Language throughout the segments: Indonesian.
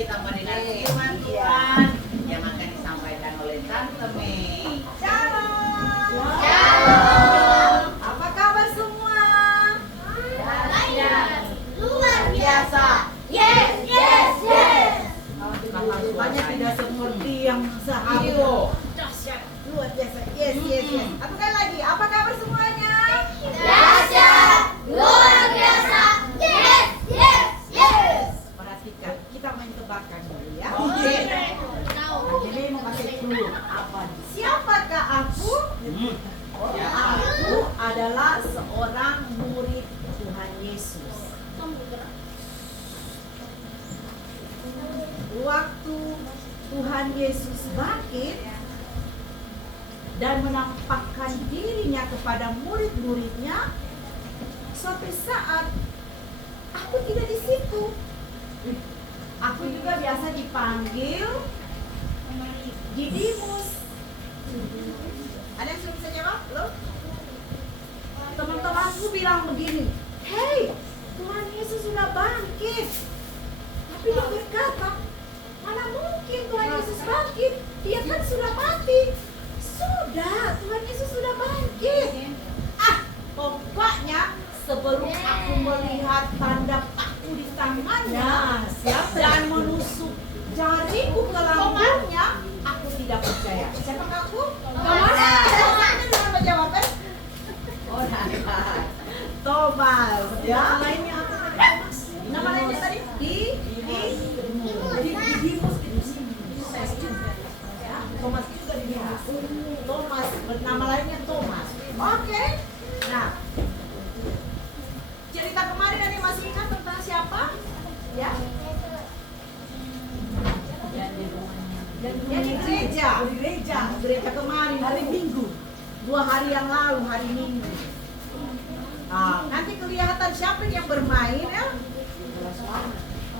kita mendengar firman Tuhan yang akan disampaikan oleh Tante Mei. Shalom. Shalom. Apa kabar semua? Luar Biasa. Yes, yes, yes. Rupanya tidak seperti yang seharusnya. Iyo. Dahsyat. Luar biasa. Yes, yes, yes. Apa kali lagi? Apa kabar semuanya? Dahsyat. Luar biasa. Yes, yes, yes. Perhatikan, kita main tebakan dulu ya. Oke. Jadi mau kasih clue apa? Siapakah aku? Aku adalah seorang murid Tuhan Yesus. Waktu Tuhan Yesus bangkit dan menampakkan dirinya kepada murid-muridnya, suatu saat aku tidak di situ. Aku juga biasa dipanggil Didimus. Ada yang sudah bisa jawab? Lo? Teman-temanku bilang begini, "Hei, Tuhan Yesus sudah bangkit." Tapi dia berkata, "Mana mungkin Tuhan Yesus bangkit? Dia kan sudah mati." Sudah, Tuhan Yesus sudah bangkit. Pokoknya sebelum aku melihat tanda paku di tangannya dan menusuk jariku ke lambungnya, aku tidak percaya. Siapa aku? Thomas menjawab. Oh, nah. Thomas. Ya. Nama lainnya apa tadi, Thomas? Nama lainnya tadi? Thomas itu dari dia. Thomas, nama lainnya Thomas. Oke. Nah, cerita kemarin ada yang masih ingat tentang siapa? Ya. Yang di gereja kemarin hari Minggu, 2 hari yang lalu hari Minggu. Nanti kelihatan siapa yang bermain ya.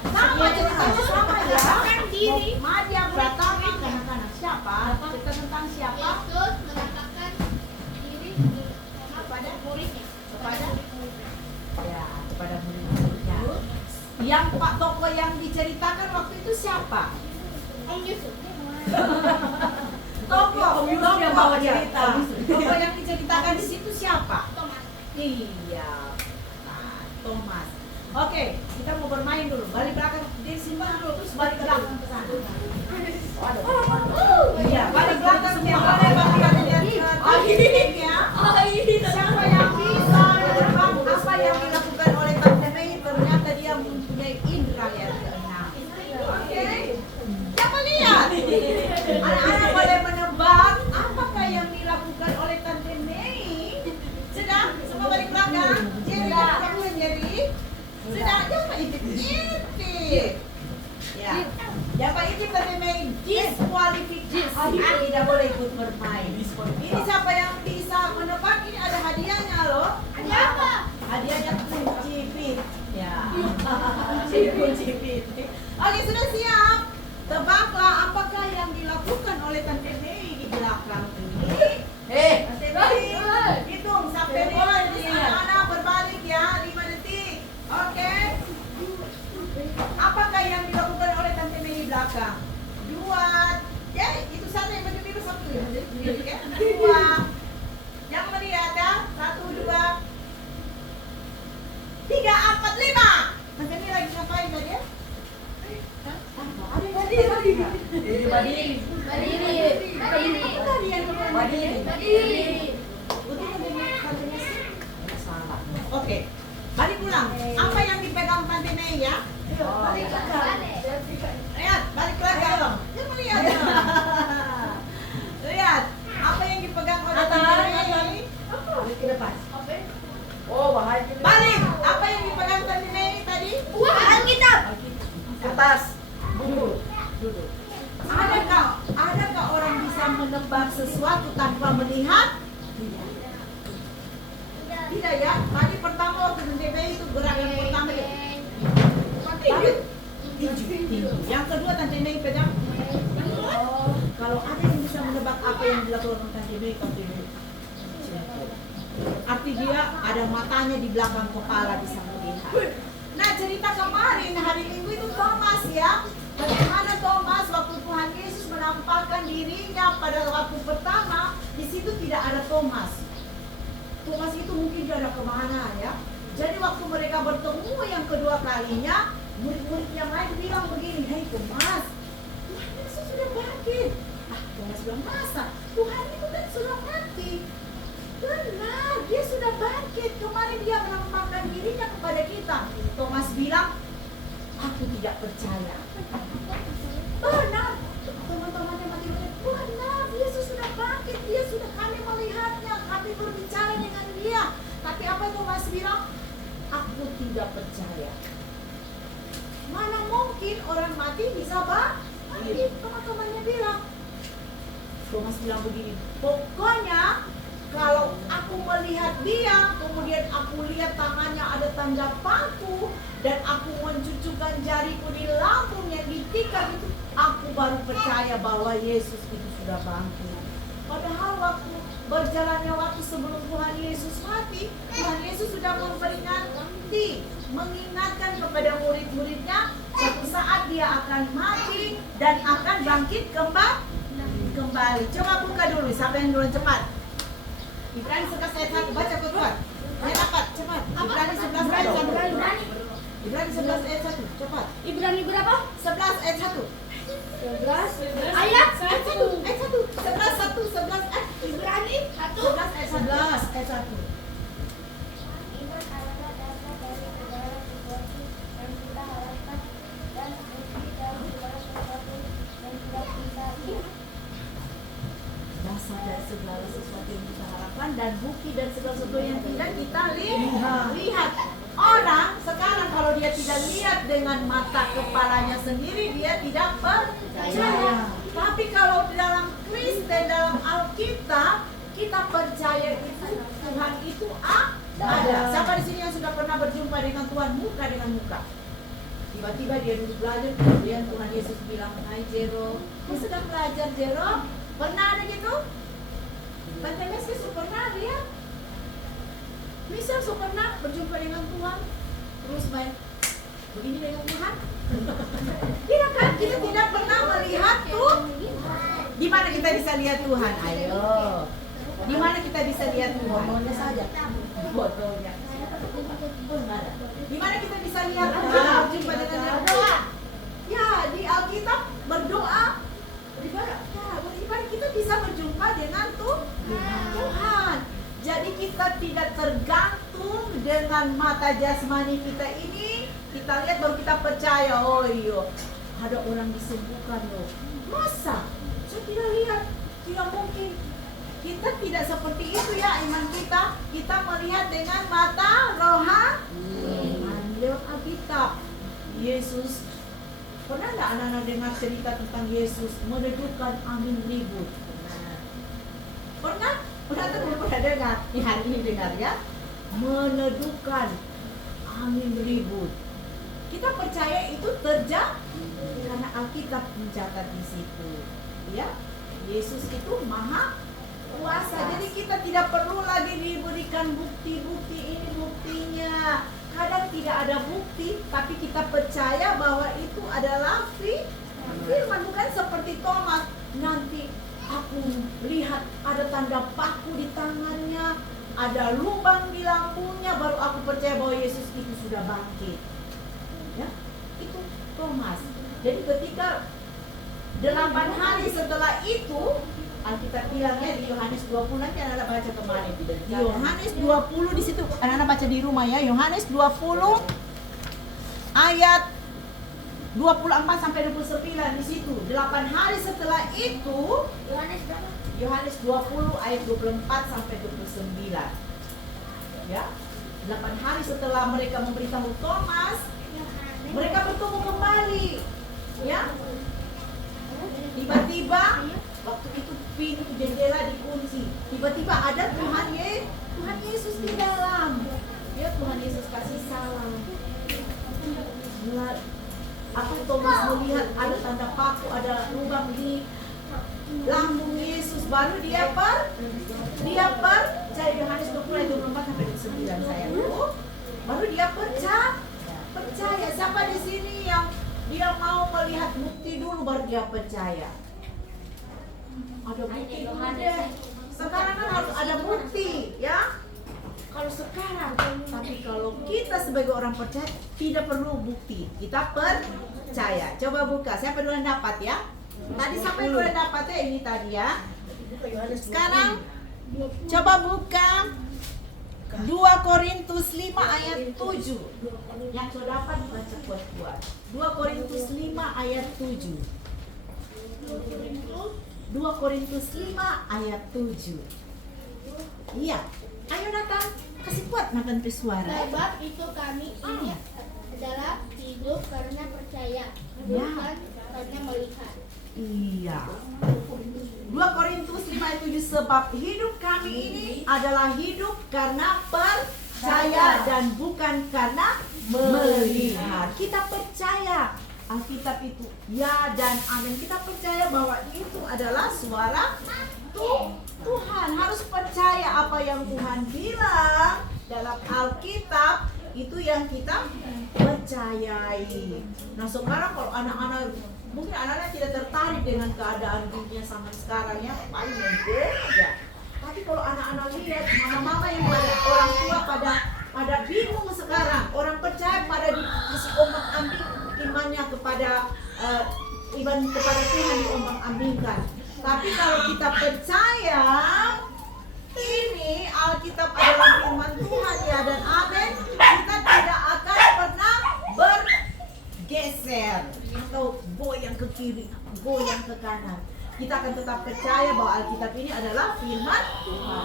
Sama ceritanya sama ya. Mari yang pertama kanak-kanak siapa? Cerita tentang siapa? Yesus menampakkan diri kepada muridnya. Kepada murid-muridnya. Yang Pak Toko yang diceritakan waktu itu siapa? Om Yusuf. Toko yang bawa cerita. Cerita. Toko yang diceritakan di situ siapa? Thomas. Iya. Nah, Thomas. Oke, kita mau bermain dulu. Balik belakang di sini dulu, terus balik belakang ke sana. Iya, balik belakang dia boleh balik lihat ya. Siapa yang bisa menebak apa yang dilakukan oleh Tante Mei? Ternyata dia mempunyai indra yang keenam. Oke. Siapa lihat? Anak-anak boleh menebak apakah yang dilakukan oleh Tante Mei? Sudah? Semua balik belakang? Jerry, kamu Jerry? Sudah? Jangan intip-intip. Ya. Jangan intip Tante Mei diskualifikasi. Tidak boleh ikut bermain. Ini siapa yang bisa menebak? Ini ada hadiahnya loh. Ada apa? Hadiahnya kunci fit. Ya. Kunci fit. Oke, sudah siap? Tebaklah apakah yang dilakukan oleh Tante Mei di belakang ini. Tante Mei, hitung sampai 5. Terus anak-anak berbalik ya, 5 detik. Oke. Apakah yang dilakukan oleh Tante Mei di belakang? 2. Ya, itu sana yang baju biru 1 ya. 2. Yang melihat ya, 1, 2, 3, 4, 5. Tante Mei lagi ngapain tadi ya? Oke, balik ulang. Apa yang dipegang Tante Mei ya? Lihat, balik belakang. Jangan lihat. Lihat, apa yang dipegang oleh Tante Mei? Balik, apa yang dipegang Tante Mei tadi? Alkitab. Kertas. Duduk. Adakah orang bisa menebak sesuatu tanpa melihat? Tidak ya. Tadi pertama waktu Tante Mei itu gerak yang pertama itu. Tinju. Yang kedua Tante Mei pegang. Kalau ada yang bisa menebak apa yang dilakukan Tante Mei, Tante Mei. Arti dia ada matanya di belakang kepala bisa melihat. Nah, cerita kemarin hari Minggu itu Thomas ya. Tante kalinya pada waktu pertama di situ tidak ada Thomas. Thomas itu mungkin dia ada kemana ya. Jadi waktu mereka bertemu yang kedua kalinya, murid-murid yang lain bilang begini, hei Thomas, Tuhan Yesus sudah bangkit. Thomas bilang, masa? Tuhan itu kan sudah mati. Benar, dia sudah bangkit. Kemarin dia menampakkan dirinya kepada kita. Thomas bilang, aku tidak percaya. Benar, teman-teman yang mati benar, Yesus sudah bangkit. Dia sudah, kami melihatnya, kami berbicara dengan dia. Tapi apa Thomas bilang? Aku tidak percaya. Mana mungkin orang mati bisa bangkit? Teman-temannya bilang. Thomas bilang begini, pokoknya kalau aku melihat dia, kemudian aku lihat tangannya ada tanda paku, dan aku mencucukkan jariku di lambung yang ditikam itu, aku baru percaya bahwa Yesus itu sudah bangkit. Padahal waktu berjalannya waktu sebelum Tuhan Yesus mati, Tuhan Yesus sudah memperingati, mengingatkan kepada murid-muridnya, suatu saat dia akan mati dan akan bangkit kembali. Coba buka dulu, siapa yang duluan cepat? Ibrani 11 ayat 1, baca keluar. Ayat dapat, cepat. Ibrani 11 ayat 1. Ibrani 11 ayat 1, cepat. Ibrani berapa? 11 ayat 1. 11 ayat 1. Ayat 1. 11 Ibrani 1 ayat 11 ayat 1. Iman adalah dasar dari segala sesuatu yang kita harapkan dan bukti dari segala sesuatu yang tidak kita lihat. Dasar dari segala sesuatu yang kita harapkan dan bukti dari segala sesuatu yang tidak kita lihat. Orang sekarang kalau dia tidak lihat dengan mata kepalanya sendiri, dia tidak percaya. Tapi kalau dalam Kristen, dalam Alkitab, kita percaya itu Tuhan itu ada. Siapa di sini yang sudah pernah berjumpa dengan Tuhan muka dengan muka? Tiba-tiba dia duduk belajar, kemudian Tuhan Yesus bilang, hai Jero, kau sedang belajar Jero? Pernah ada gitu? Tante Meski pernah lihat? Misal pernah berjumpa dengan Tuhan, terus main begini dengan Tuhan? Tidak kan? Kita tidak pernah melihat tuh. Di mana kita bisa lihat Tuhan? Ayo. Di mana kita bisa lihat Tuhan? Bodohnya saja. Bodohnya. Di mana kita bisa lihat Tuhan? Berjumpa dengan doa. Ya, di Alkitab berdoa. Di mana kita bisa berjumpa dengan Tuhan. Jadi kita tidak tergantung dengan mata jasmani kita ini. Kita lihat baru kita percaya, oh iya, ada orang disembuhkan loh. Masa? Saya tidak lihat, tidak mungkin. Kita tidak seperti itu ya iman kita. Kita melihat dengan mata rohani. Lewat Alkitab. Yesus, pernah nggak anak-anak dengar cerita tentang Yesus menedurkan angin ribut? Pernah? Pernah atau belum pernah dengar? Ini hari ini dengar ya. Menedurkan angin ribut. Kita percaya itu terjadi karena Alkitab mencatat di situ. Ya, Yesus itu maha kuasa. Jadi kita tidak perlu lagi diberikan bukti-bukti ini buktinya. Kadang tidak ada bukti, tapi kita percaya bahwa itu adalah firman, bukan seperti Thomas. Nanti aku lihat ada tanda paku di tangannya, ada lubang di lambungnya, baru aku percaya bahwa Yesus itu sudah bangkit. Ya, itu Thomas. Jadi ketika 8 hari setelah itu, Alkitab bilangnya di Yohanes 20, nanti anak-anak baca kemarin. Di Yohanes 20 di situ, anak-anak baca di rumah ya. Yohanes 20 ayat 24 sampai 29 di situ. 8 hari setelah itu, Yohanes berapa? Yohanes 20 ayat 24 sampai 29. Ya. 8 hari setelah mereka memberitahu Thomas, mereka bertemu kembali. Ya. Tiba-tiba waktu itu pintu jendela dikunci. Tiba-tiba ada Tuhan Yesus di dalam. Ya, Tuhan Yesus kasih salam. Aku Thomas melihat ada tanda paku, ada lubang di lambung Yesus. Baru dia percaya. Yohanes 20 ayat 24 sampai 29 saya. Baru dia percaya. Siapa di sini yang dia mau melihat bukti dulu baru dia percaya? Ada bukti dulu deh. Sekarang kan harus ada bukti, ya. Kalau sekarang, tapi kalau kita sebagai orang percaya tidak perlu bukti, kita percaya. Coba buka, siapa duluan dapat ya? Tadi sampai duluan dapat ya, ini tadi ya. Sekarang coba buka 2 Korintus 5 ayat 7. Yang sudah dapat baca kuat-kuat. 2 Korintus 5 ayat 7. 2 Korintus 5 ayat 7. Iya. Ayo Nathan, kasih kuat Nathan bersuara. Sebab itu kami ini adalah hidup karena percaya, bukan karena melihat. Iya. 2 Korintus 5 ayat 7, sebab hidup kami ini adalah hidup karena percaya dan bukan karena melihat. Kita percaya Alkitab itu ya dan amin. Kita percaya bahwa itu adalah suara Tuhan. Harus percaya apa yang Tuhan bilang dalam Alkitab, itu yang kita percayai. Nah sekarang kalau anak-anak, mungkin anak-anak tidak tertarik dengan keadaan dunia zaman sekarang ya, paling main aja. Tapi kalau anak-anak lihat mama-mama yang orang tua pada bingung sekarang, orang percaya pada dikasih ombang-ambing imannya kepada iman kepada Tuhan diombang-ambingkan. Tapi kalau kita percaya ini Alkitab adalah firman Tuhan ya dan amin, kita tidak akan pernah bergeser atau goyang ke kiri, goyang ke kanan. Kita akan tetap percaya bahwa Alkitab ini adalah firman Tuhan.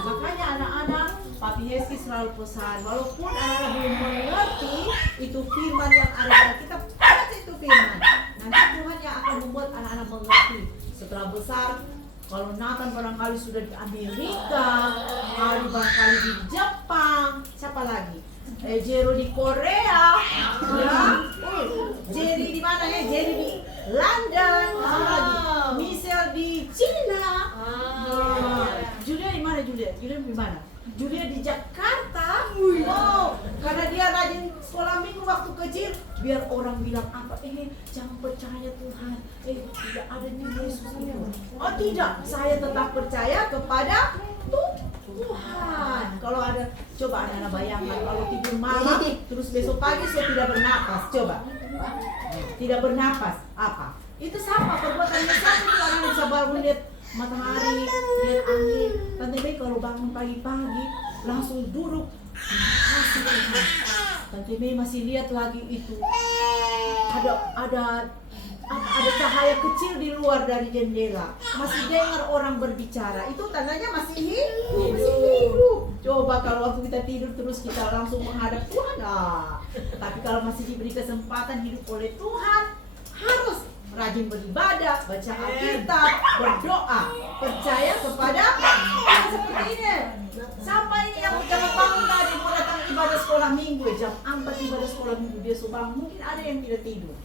Makanya anak-anak, Papi Heski selalu pesan, walaupun anak-anak belum mengerti itu firman yang ada dalam Alkitab, baca itu firman. Nanti Tuhan yang akan membuat anak-anak mengerti. Setelah besar, kalau Nathan barangkali sudah di Amerika, Ali barangkali di Jepang, siapa lagi? Jero di Korea, ya. Jerry di mana ya? Jerry di London, siapa lagi? Michelle di Cina. Julia di mana Julia? Julia di mana? Julia di Jakarta. Oh, karena dia rajin sekolah minggu waktu kecil, biar orang bilang apa? Jangan percaya Tuhan. Tidak ada di Yesus itu. Oh tidak, saya tetap percaya kepada Tuhan. Kalau ada, coba anak-anak bayangkan kalau tidur malam, terus besok pagi saya tidak bernapas. Coba, tidak bernapas, apa? Itu sama, perbuatannya sama. Itu orang bisa baru lihat matahari, lihat angin. Tante Mei kalau bangun pagi-pagi langsung duduk kasih Tuhan. Tante Mei masih lihat lagi itu. Ada cahaya kecil di luar dari jendela. Masih dengar orang berbicara. Itu tandanya masih hidup. Coba kalau waktu kita tidur terus kita langsung menghadap Tuhan. Tapi kalau masih diberi kesempatan hidup oleh Tuhan, harus rajin beribadah, baca Alkitab, berdoa, percaya kepada Tuhan seperti ini. Sampai yang jangan bangun tadi mau datang ibadah sekolah minggu, jam 4 ibadah sekolah minggu dia sudah bangun, mungkin ada yang tidak tidur.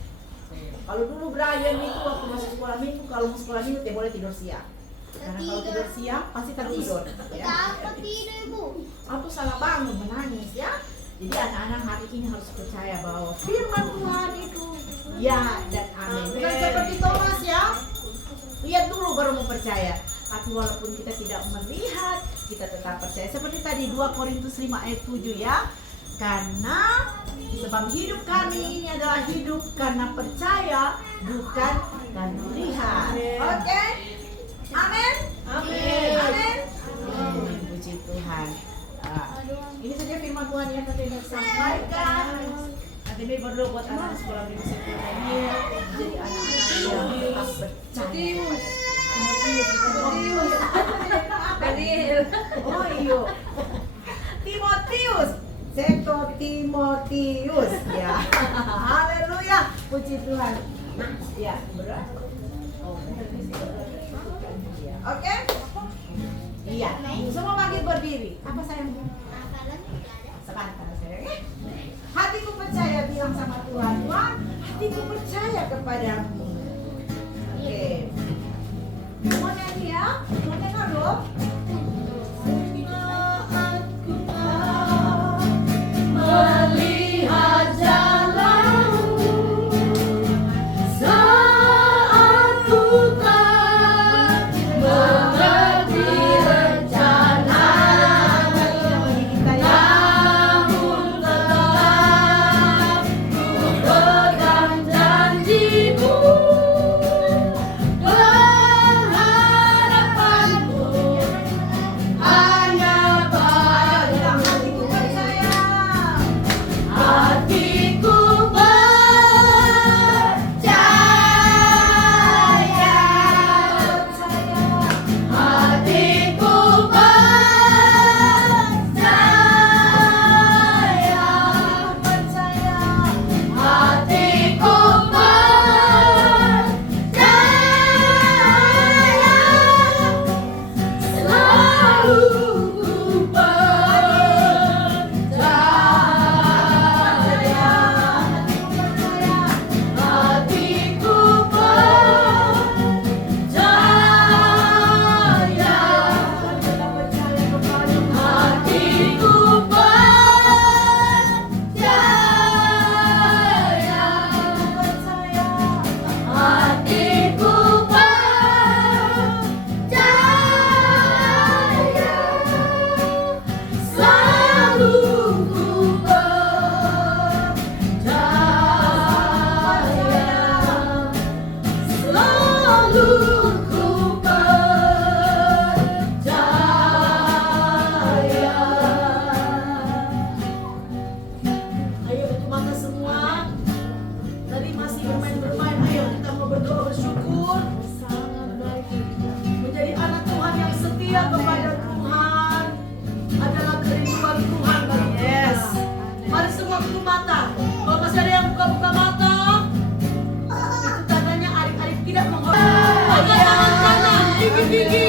Kalau dulu Brian itu waktu masuk sekolah minggu, kalau mau sekolah minggu dia boleh tidur siang. Karena kalau tidur siang pasti tertidur. Ya. Tidur Ibu. Aku salah bangun menangis ya. Jadi anak-anak hari ini harus percaya bahwa firman Tuhan itu ya dan amin. Bukan seperti Thomas ya. Lihat dulu baru mau percaya. Tapi walaupun kita tidak melihat, kita tetap percaya. Seperti tadi 2 Korintus 5 ayat 7 ya. Karena sebab hidup kami ini adalah hidup karena percaya, bukan karena melihat. Oke? Amin? Amin. Puji Tuhan. Ini saja firman Tuhan yang nanti Mei sampaikan. Nanti Mei berdoa buat anak sekolah minggu sekolahnya. Jadi anak-anak yang tetap percaya. Oh iya. Timotius. Seko Timotius. Ya. Haleluya. Puji Tuhan. Ya, berat. Oh, oke? Iya. Semua bagi berdiri. Apa sayang? Sebentar sayang. Hatiku percaya, bilang sama Tuhan, Tuhan, hatiku percaya kepadamu. Oke. Mau nyanyi ya? Mau dengar loh? Melihat jalanmu saat ku tak gigi.